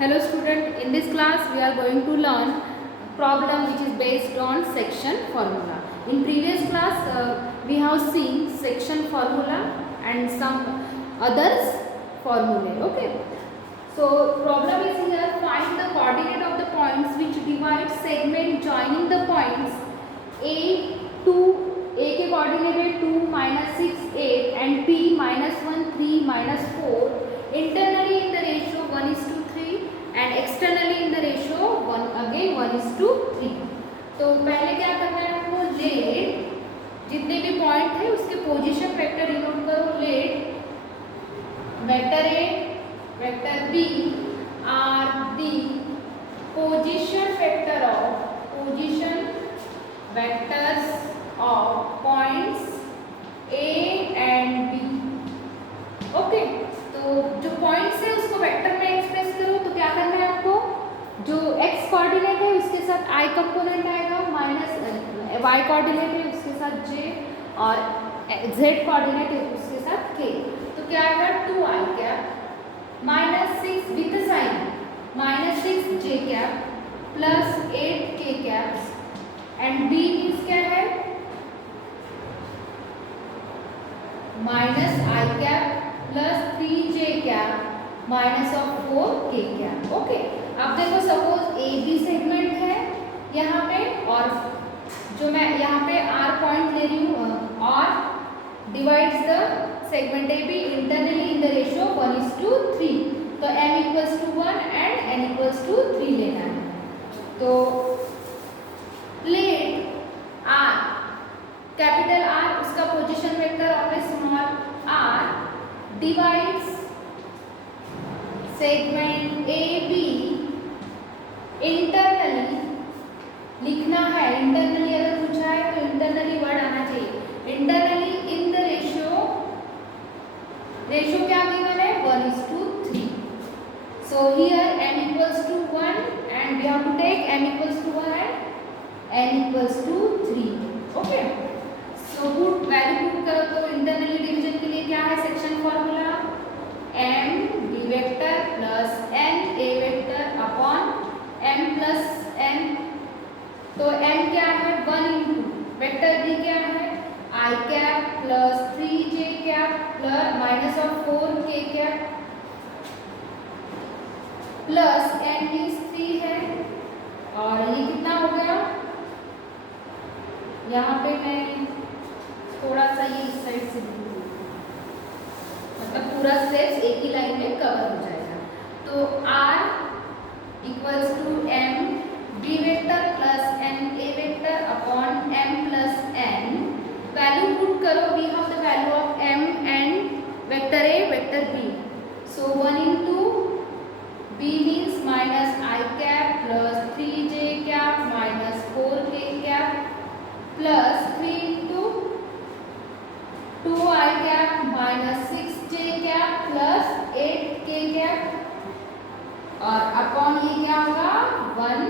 Hello student, in this class we are going to learn problem which is based on section formula. In previous class we have seen section formula and some others formulae. Okay. So problem is here, find the coordinate of the points which divide segment joining the points A के coordinate है 2, -6, 8 and P -1, 3, -4 internally in the ratio 1:3 and externally in the ratio 1:3. तो पहले क्या करना है आपको, late जितने भी पॉइंट है उसके पोजीशन वेक्टर डिनोट करो. Let vector A vector B are the position vectors of points A and B. Okay, तो जो पॉइंट्स है उसको वेक्टर में एक्सप्रेस करो. तो क्या करना है आपको, जो x कोऑर्डिनेट है उसके साथ i कंपोनेंट आएगा, माइनस y कोऑर्डिनेट है उसके साथ j और z कोऑर्डिनेट है उसके साथ k. तो क्या आएगा 2i cap -6 with sign -6j cap plus 8k caps and b means क्या है -i cap plus 3j cap minus of 4k cap. Okay, अब देखो सपोज ए बी सेगमेंट है यहाँ पे और जो मैं यहाँ पे r पॉइंट ले रही हूँ और divides the segment A B internally in the ratio 1:3. तो m = 1 एंड n = 3 लेना है. तो लेट r कैपिटल R उसका पोजीशन वेक्टर और small r divides segment A B internally लिखना है. इंटरनली अगर पूछा है तो इंटरनली वर्ड आना चाहिए. इंटरनली इन द रेशियो क्या गिवन है 1:3. So here m = 1 and we have to take m = 1 and n = 3. Okay, so put value put करो. तो इंटरनली डिवीजन के लिए क्या है section formula, m b vector plus n a vector upon m plus n. तो m क्या है 1 into vector b क्या है i cap plus 3j cap plus minus of 4k cap plus n means 3 है. और ये कितना हो गया, यहाँ पे मैं थोड़ा सा ये इस साइड से मतलब पूरा स्टेप्स एक ही लाइन में कवर हो जाएगा. तो r = m b vector plus n a vector upon m plus n. Value put करो. We have the value of m and vector a vector b. So 1 into b means -i cap plus 3j cap minus 4k cap plus 3 into 2i cap minus 6j cap plus 8k cap और upon ये क्या होगा 1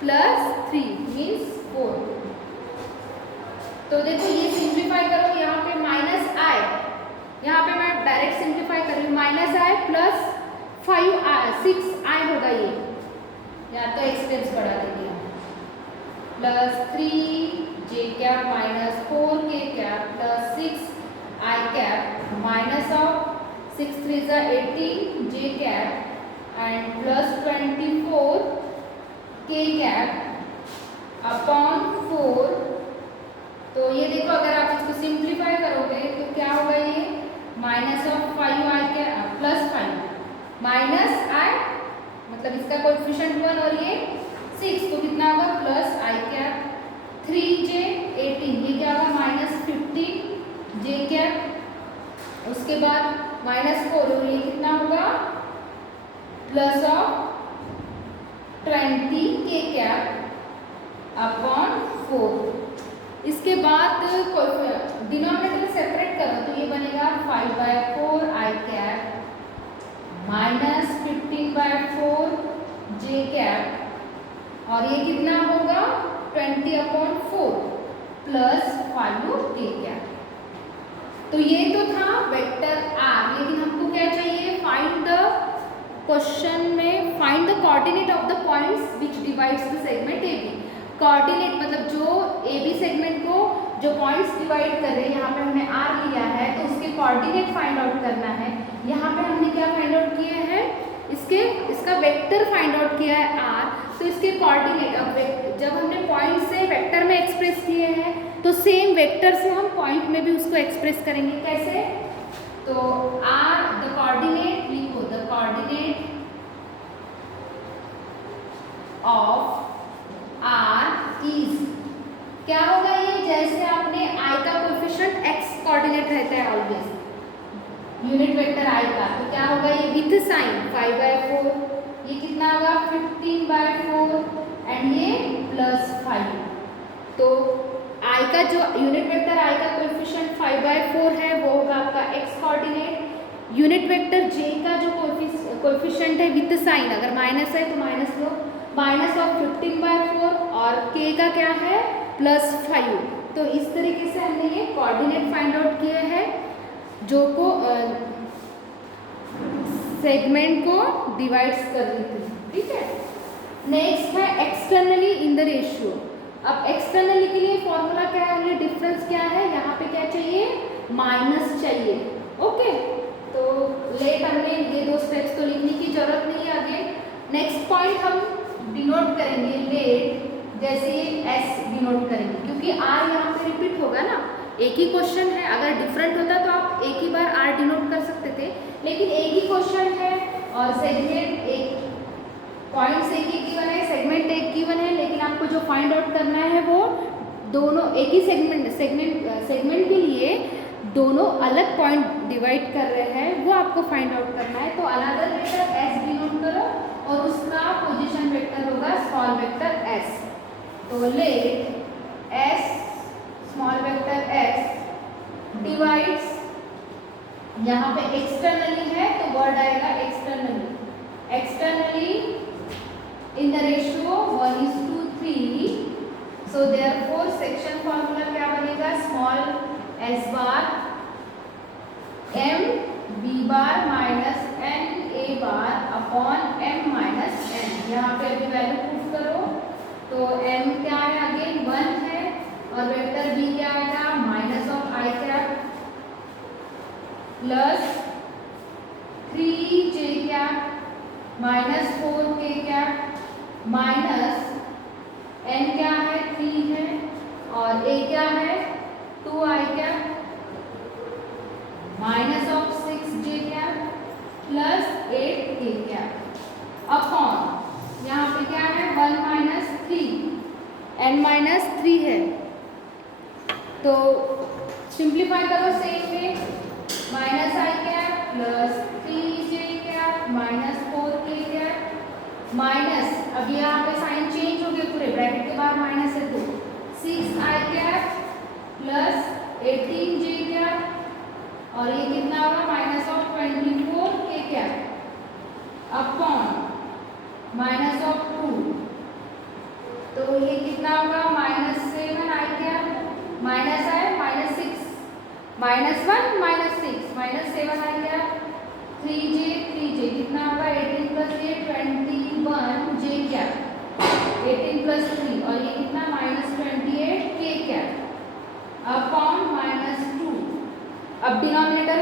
plus 3 means 4. तो देखो ये simplify करो. यहाँ पे -i, यहाँ पे मैं डायरेक्ट सिंप्लीफाई कर रही हूँ. -i प्लस 6i होगा ये, या तो एक स्टेप्स बढ़ा देंगे plus 3j cap minus 4k cap plus 6i cap minus of 6 3 18 j cap and plus 24k cap upon 4. तो ये देखो अगर आप इसको सिंप्लीफाई करोगे तो क्या होगा, ये minus of 5i cap plus 5 minus i मतलब इसका कोएफिशिएंट 1 और ये 6. तो कितना होगा प्लस i कैप 3j 18. ये क्या होगा -15j कैप. उसके बाद -4 और ये कितना होगा plus of 20k cap upon 4. इसके बाद डिनोमिनेटर सेपरेट करो तो ये बनेगा 5/4 i cap minus 15/4 j cap और ये कितना होगा 20/4 प्लस 5k कैप. तो ये तो था वेक्टर r, लेकिन हमको क्या चाहिए, फाइंड द क्वेश्चन में find the coordinate of the points which divides the segment A B. Coordinate मतलब जो ए बी सेगमेंट को जो पॉइंट्स डिवाइड कर रहे हैं, यहाँ पे हमने आर लिया है तो उसके कोऑर्डिनेट फाइंड आउट करना है। यहाँ पे हमने क्या फाइंड आउट किया है, इसका वेक्टर फाइंड आउट किया है आर, तो इसके कोऑर्डिनेट, अब जब हमने पॉइंट से वेक्टर में एक्सप्रेस किए हैं तो सेम वेक्टर से हम पॉइंट में भी उसको एक्सप्रेस करेंगे। कैसे, तो आर द कोऑर्डिनेट लिखो, the coordinate of R is, क्या होगा ये, जैसे आपने आई का कोएफिशिएंट एक्स कोऑर्डिनेट रहता है ऑलवेज, यूनिट वेक्टर आई का, तो क्या होगा ये विथ साइन 5/4, ये कितना होगा 15/4 एंड ये +5। तो आई का जो यूनिट वेक्टर आई का कोएफिशिएंट 5/4 है वो होगा आपका एक्स कोऑर्डिनेट। यूनिट वेक्टर जे का जो कोएफिशिएंट है विथ साइन, अगर माइनस है तो माइनस लो, -15/4 और के का क्या है +5। तो इस तरीके से हमने ये कोऑर्डिनेट फाइंड आउट किया है जो को सेगमेंट को डिवाइड्स कर रही थी। ठीक है, नेक्स्ट है एक्सटर्नली इन द रेशियो। अब एक्सटर्नली के लिए फॉर्मूला क्या है, हमने डिफरेंस क्या है, यहाँ पे क्या चाहिए, माइनस चाहिए। ओके, तो लेट हमने ये दो स्टेप्स तो लिखने की जरूरत नहीं है आगे। नेक्स्ट पॉइंट हम डिनोट करेंगे लेट, जैसे ये एस डिनोट करेंगे, क्योंकि आर यहाँ पे रिपीट होगा ना, एक ही क्वेश्चन है, अगर डिफरेंट होता तो आप एक ही बार आर डिनोट कर सकते थे, लेकिन एक ही क्वेश्चन है और सेगमेंट एक, पॉइंट्स एक ही गिवन है, सेगमेंट एक गिवन है, लेकिन आपको जो फाइंड आउट करना है वो दोनों एक ही सेगमेंट के लिए दोनों अलग पॉइंट डिवाइड कर रहे हैं, वो आपको फाइंड आउट करना है। तो अनदर वेक्टर एस डिनोट करो और उसका पोजीशन वेक्टर होगा स्मॉल वेक्टर एस। तो let S small vector S divides, यहाँ पे एक्सटर्नली है तो वर्ड आएगा externally, externally in the ratio 1:3। So therefore section formula क्या बनेगा, small S bar M B bar minus N A bar upon M minus N. यहाँ पे अभी वैल्यू प्रूफ करो, तो एम क्या है, अगेन 1 है, और वेक्टर बी क्या आएगा, minus of I cap plus 3j cap minus 4k cap minus n क्या है 3 है, और a क्या है 2i cap minus of 6j cap plus 8k cap upon, यहाँ पे क्या है 1 माइनस 3, n माइनस 3 है, तो सिंप्लीफाई करो same way, minus I cap plus 3j cap minus 4k cap minus, अब यहाँ पे साइन चेंज हो गया, पूरे ब्रैकेट के बाहर माइनस है तो 6i cap plus 18j cap, और ये कितना होगा minus of 24k cap upon minus of 2, तो ये कितना होगा -7i कैप माइनस है माइनस 6 -1 -6 -7i कैप 3j कितना होगा 18 प्लस ये 21j कैप 18 प्लस 3, और ये कितना -28k कैप अपॉन -2। अब डिनोमिनेटर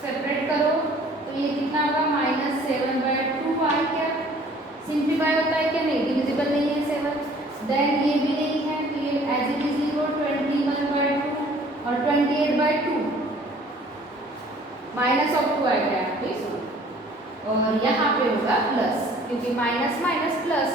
सेपरेट करो, तो ये कितना होगा -7/2i कैप, सिंप्लीफाई होता है क्या, नहीं, डिविजिबल नहीं है 7, देन ये भी नहीं है, तो ये एज इट इज लिखो 21/2 और 28/2 माइनस ऑफ 2i कैप, और यहाँ पे होगा प्लस, क्योंकि माइनस माइनस प्लस,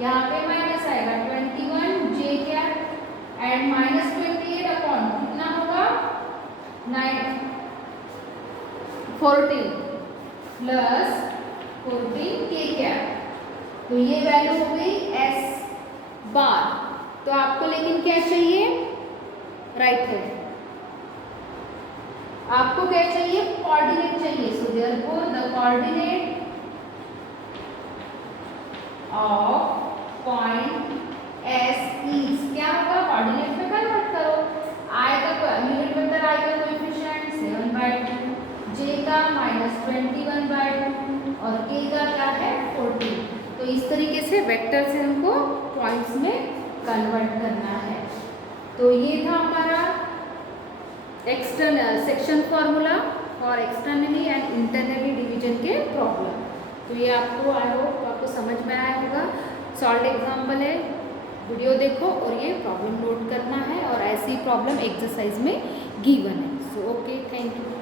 यहाँ पे माइनस आएगा 21j कैप एंड -28 अपॉन कितना होगा 14 प्लस 14k कैप, तो ये वैल्यू हो गई एस बार। तो आपको लेकिन क्या चाहिए, राइट है, आपको क्या चाहिए, कोऑर्डिनेट चाहिए। So therefore the coordinate of point S is, क्या होगा, कोऑर्डिनेट में कन्वर्ट करो, आई का यूनिट वेक्टर आई का कोएफिशिएंट 7/2, जे का -21/2 और के का क्या है 14 इस तरीके से वेक्टर से हमको पॉइंट्स में कन्वर्ट करना है। तो ये था हमारा एक्सटर्नल सेक्शन फॉर्मूला और एक्सटर्नली एंड इंटरनली डिवीजन के प्रॉब्लम। तो ये आपको आई होप आपको समझ में आया होगा। सॉल्व एग्जाम्पल है, वीडियो देखो और ये प्रॉब्लम नोट करना है और ऐसी प्रॉब्लम एक्सरसाइज में गिवन है। So okay, thank you.